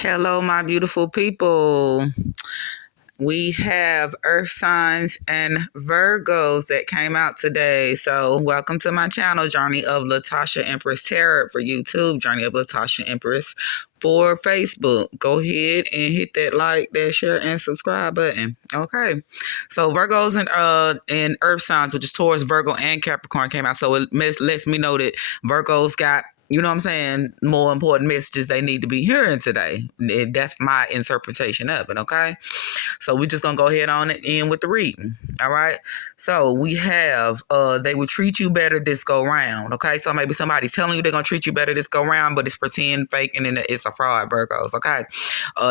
Hello, my beautiful people. We have Earth signs and Virgos that came out today. So, welcome to my channel, Journey of Latasha Empress Tarot for YouTube, Journey of Latasha Empress for Facebook. Go ahead and hit that like, that share, and subscribe button. Okay. So, Virgos and Earth signs, which is Taurus, Virgo, and Capricorn, came out. So, it lets me know that Virgos got, you know what I'm saying, more important messages they need to be hearing today. That's my interpretation of it, okay? So we're just gonna go ahead on and end with the reading. All right. So we have they will treat you better this go round. Okay. So maybe somebody's telling you they're gonna treat you better this go round, but it's pretend fake and then it's a fraud, Virgos. Okay.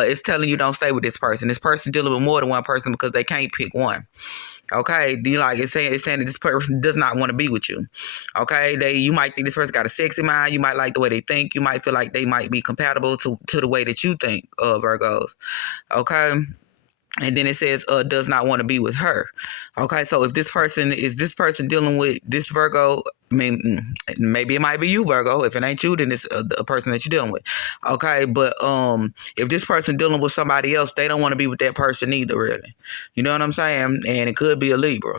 It's telling you don't stay with this person. This person dealing with more than one person because they can't pick one. Okay, do you like it's saying that this person does not want to be with you. Okay, you might think this person got a sexy mind. You might like the way they think. You might feel like they might be compatible to the way that you think, Virgos. Okay. And then it says does not want to be with her. Okay, so if this person dealing with this Virgo, I mean, maybe it might be you, Virgo. If it ain't you, then it's a person that you're dealing with. Okay, but if this person dealing with somebody else, they don't want to be with that person either, really. You know what I'm saying? And it could be a Libra.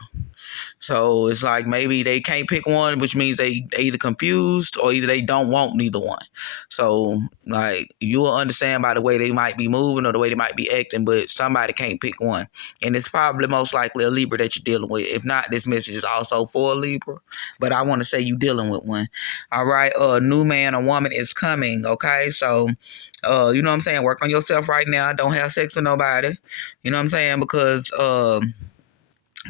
So it's like maybe they can't pick one, which means they either confused or either they don't want neither one. So like you'll understand by the way they might be moving or the way they might be acting, but somebody can't pick one. And it's probably most likely a Libra that you're dealing with. If not, this message is also for a Libra. But I want to say you dealing with one. All right, a new man or woman is coming. Okay, so you know what I'm saying? Work on yourself right now. Don't have sex with nobody. You know what I'm saying? Because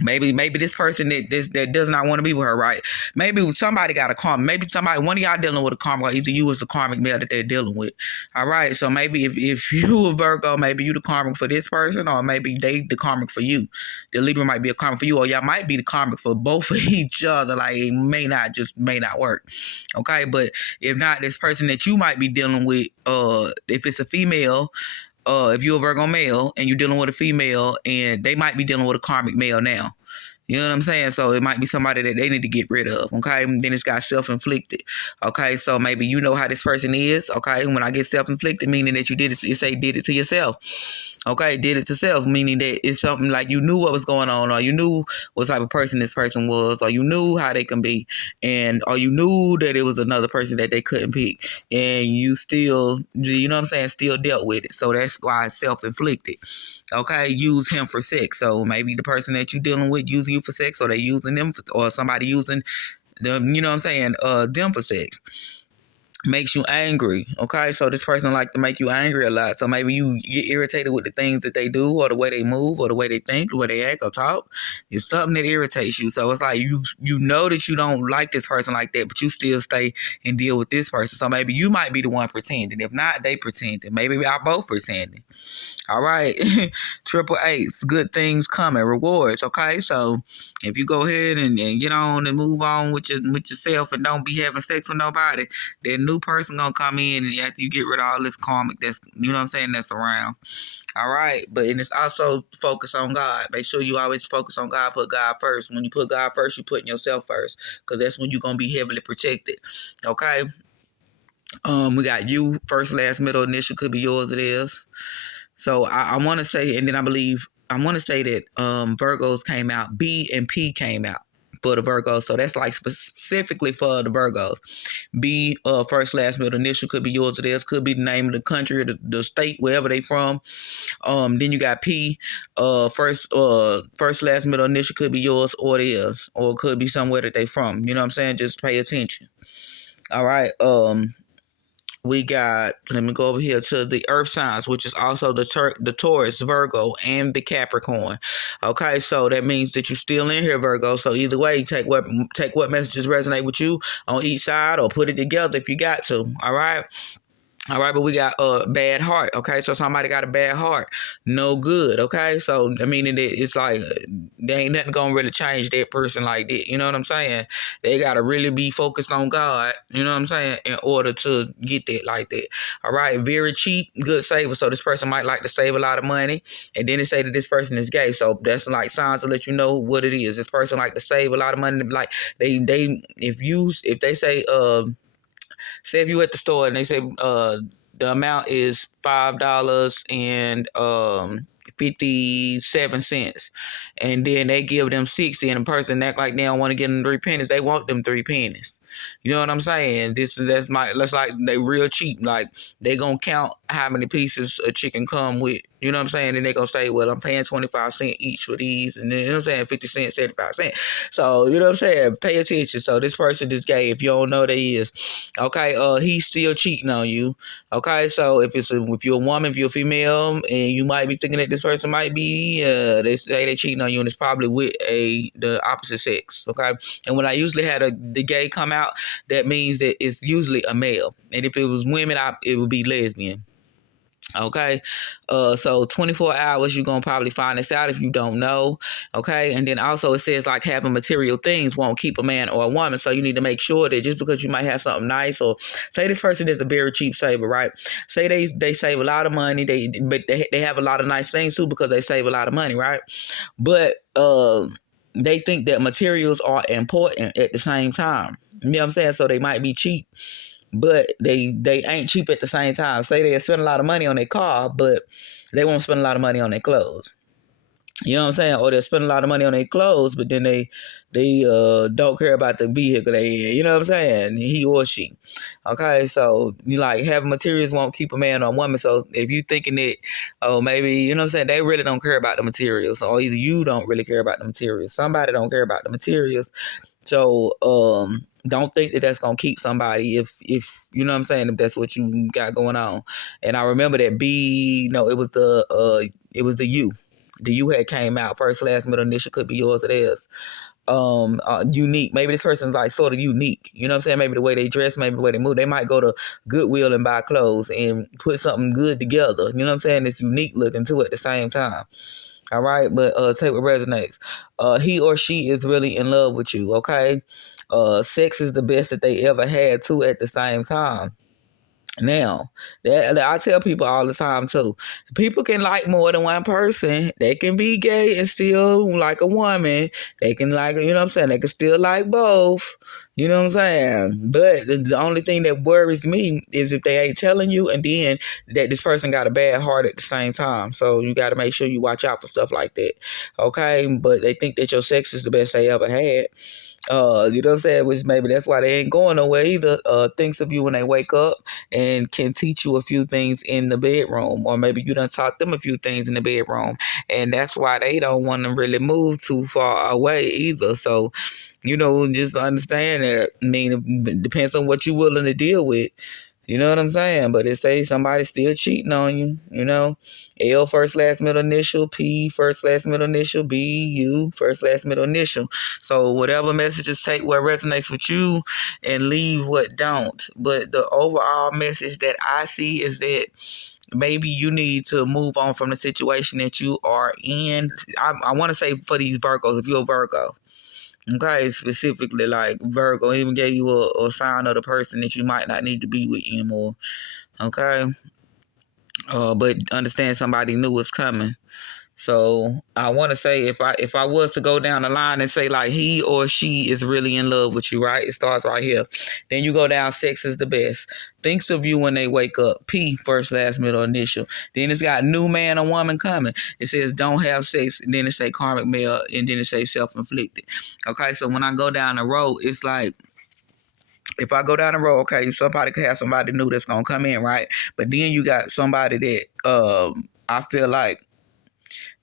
maybe this person that does not want to be with her, right? Maybe somebody got a karma. Maybe one of y'all dealing with a karma. Either you is the karmic male that they're dealing with. All right. So maybe if you a Virgo, maybe you the karmic for this person, or maybe they the karmic for you. The Libra might be a karmic for you, or y'all might be the karmic for both of each other. Like it may not work. Okay. But if not, this person that you might be dealing with, if it's a female, if you're a Virgo male and you're dealing with a female, and they might be dealing with a karmic male now. You know what I'm saying? So it might be somebody that they need to get rid of, okay? And then it's got self-inflicted, okay? So maybe you know how this person is, okay? When I get self-inflicted, meaning that you did it to yourself, okay? Did it to self, meaning that it's something like you knew what was going on, or you knew what type of person this person was, or you knew how they can be, or you knew that it was another person that they couldn't pick, and you still, you know what I'm saying, still dealt with it. So that's why it's self-inflicted. Okay, use him for sex. So maybe the person that you're dealing with using you for sex, or they using them, or somebody using them, you know what I'm saying, them for sex. Makes you angry, okay? So this person like to make you angry a lot. So maybe you get irritated with the things that they do, or the way they move, or the way they think, the way they act or talk. It's something that irritates you. So it's like you know that you don't like this person like that, but you still stay and deal with this person. So maybe you might be the one pretending. If not, they pretending. Maybe we are both pretending. All right. Triple eights, good things coming, rewards. Okay, so if you go ahead and get on and move on with yourself and don't be having sex with nobody, that new person gonna come in and after you get rid of all this karmic that's, you know what I'm saying, that's around. All right, but and it's also focus on God. Make sure you always focus on God. Put God first. When you put God first, you putting yourself first, because that's when you're gonna be heavily protected. Okay. We got you first, last, middle, initial could be yours. It is. So I want to say, and then I want to say that Virgos came out, B and P came out for the Virgos. So that's like specifically for the Virgos. B, first, last, middle, initial could be yours or theirs, could be the name of the country or the state, wherever they from. Then you got P, first, last, middle, initial could be yours or theirs, or it could be somewhere that they from. You know what I'm saying? Just pay attention. All right. We got, let me go over here to the earth signs, which is also the Taurus, Virgo, and the Capricorn. Okay, so that means that you're still in here, Virgo. So either way, take what messages resonate with you on each side, or put it together if you got to. All right. All right, but we got a bad heart, okay? So somebody got a bad heart, no good, okay? So, I mean, it's like, there ain't nothing gonna really change that person like that, you know what I'm saying? They gotta really be focused on God, you know what I'm saying, in order to get that like that. All right, very cheap, good saver. So this person might like to save a lot of money, and then they say that this person is gay. So that's like signs to let you know what it is. This person like to save a lot of money. Like if they say, say if you at the store and they say the amount is $5.57, and then they give them 60, and the person act like they don't want to give them 3 pennies. They want them 3 pennies. You know what I'm saying? That's like they real cheap. Like they gonna count how many pieces a chicken come with. You know what I'm saying? And they gonna say, well, I'm paying 25 cents each for these, and then you know what I'm saying, 50 cents, 75 cents. So you know what I'm saying? Pay attention. So this person just gave. If you don't know, they is okay. He's still cheating on you. Okay, so if you're a woman, if you're a female, and you might be thinking that this person might be, they say they cheating on you, and it's probably with the opposite sex. Okay, and when I usually had the gay come out, that means that it's usually a male, and if it was women, it would be lesbian. Okay, so 24 hours, you're gonna probably find this out if you don't know. Okay, and then also it says like having material things won't keep a man or a woman, so you need to make sure that just because you might have something nice, or say this person is a very cheap saver, right? Say they save a lot of money, but they have a lot of nice things too because they save a lot of money, right? But they think that materials are important at the same time. You know what I'm saying? So they might be cheap, but they ain't cheap at the same time. Say they spend a lot of money on their car, but they won't spend a lot of money on their clothes. You know what I'm saying? Or they spend a lot of money on their clothes, but then they don't care about the vehicle they in. You know what I'm saying? He or she. Okay, so you like having materials won't keep a man or a woman. So if you thinking that, oh, maybe, you know what I'm saying, they really don't care about the materials, or either you don't really care about the materials, somebody don't care about the materials. So don't think that that's gonna keep somebody if you know what I'm saying, if that's what you got going on. And I remember that it was the U. The U had came out first, last, middle initial, could be yours or theirs. Unique. Maybe this person's like sort of unique. You know what I'm saying? Maybe the way they dress, maybe the way they move. They might go to Goodwill and buy clothes and put something good together. You know what I'm saying? It's unique looking too at the same time. All right, but take what resonates. He or she is really in love with you. Okay, sex is the best that they ever had too at the same time. Now, that I tell people all the time too. People can like more than one person. They can be gay and still like a woman. They can like, you know what I'm saying? They can still like both. You know what I'm saying? But the only thing that worries me is if they ain't telling you, and then that this person got a bad heart at the same time. So you got to make sure you watch out for stuff like that. Okay? But they think that your sex is the best they ever had. You know what I'm saying? Which maybe that's why they ain't going nowhere either. Thinks of you when they wake up and can teach you a few things in the bedroom, or maybe you done taught them a few things in the bedroom, and that's why they don't want to really move too far away either. So, you know, just understand that. I mean, it depends on what you're willing to deal with. You know what I'm saying? But it say somebody's still cheating on you, you know. L first last middle initial, P first last middle initial, B U first last middle initial. So whatever messages, take what resonates with you and leave what don't. But the overall message that I see is that maybe you need to move on from the situation that you are in. I want to say for these Virgos, if you're a Virgo. Okay, specifically like Virgo, even gave you a sign of the person that you might not need to be with anymore. Okay, but understand somebody new is coming. So I want to say if I was to go down the line and say like he or she is really in love with you, right? It starts right here. Then you go down, sex is the best. Thinks of you when they wake up. P first, last, middle, initial. Then it's got new man or woman coming. It says don't have sex. And then it say karmic male, and then it say self-inflicted. Okay, so when I go down the road, it's like, if I go down the road, okay, somebody could have somebody new that's gonna come in, right? But then you got somebody that I feel like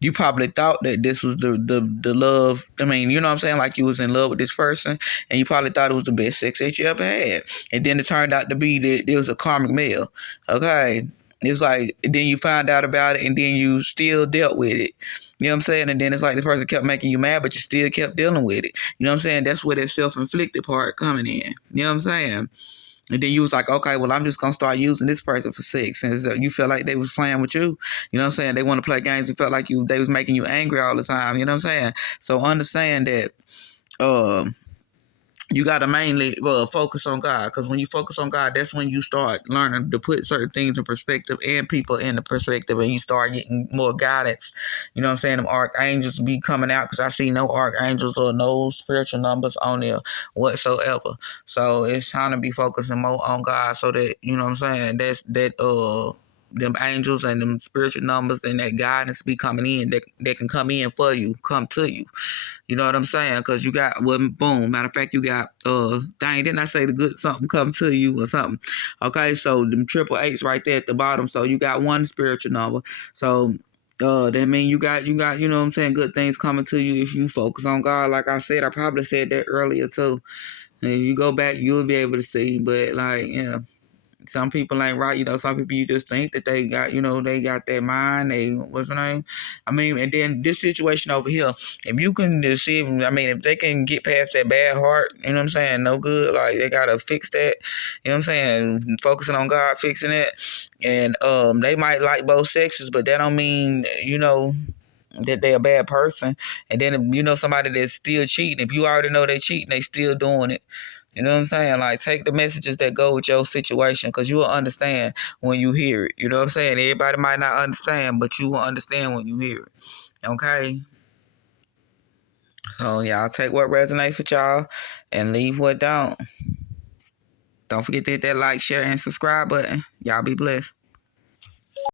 you probably thought that this was the love. I mean, you know what I'm saying? Like you was in love with this person, and you probably thought it was the best sex that you ever had. And then it turned out to be that it was a karmic male. Okay. It's like, then you find out about it, and then you still dealt with it. You know what I'm saying? And then it's like the person kept making you mad, but you still kept dealing with it. You know what I'm saying? That's where that self-inflicted part coming in. You know what I'm saying? And then you was like, okay, well, I'm just going to start using this person for sex. And so you felt like they was playing with you. You know what I'm saying? They want to play games and felt like they was making you angry all the time. You know what I'm saying? So understand that you got to mainly focus on God, because when you focus on God, that's when you start learning to put certain things in perspective and people in the perspective, and you start getting more guidance. You know what I'm saying? Them archangels be coming out, because I see no archangels or no spiritual numbers on there whatsoever. So it's time to be focusing more on God, so that, you know what I'm saying, them angels and them spiritual numbers and that guidance be coming in, that can come in for you, come to you. You know what I'm saying? Because you got, well, boom. Matter of fact, you got, dang, didn't I say the good something come to you or something? Okay, so them triple eights right there at the bottom. So you got one spiritual number. So that mean you got, you know what I'm saying, good things coming to you if you focus on God. Like I said, I probably said that earlier too. And if you go back, you'll be able to see. But like, you know, some people ain't right, some people you just think that they got, they got their mind, what's her name? I mean, and then this situation over here, if you can deceive them, I mean, if they can get past that bad heart, you know what I'm saying, no good, like they gotta fix that, you know what I'm saying, focusing on God, fixing it, and they might like both sexes, but that don't mean, that they're a bad person. And then, somebody that's still cheating, if you already know they cheating, they still doing it. You know what I'm saying? Like, take the messages that go with your situation, because you will understand when you hear it. You know what I'm saying? Everybody might not understand, but you will understand when you hear it. Okay? So, y'all take what resonates with y'all and leave what don't. Don't forget to hit that like, share, and subscribe button. Y'all be blessed.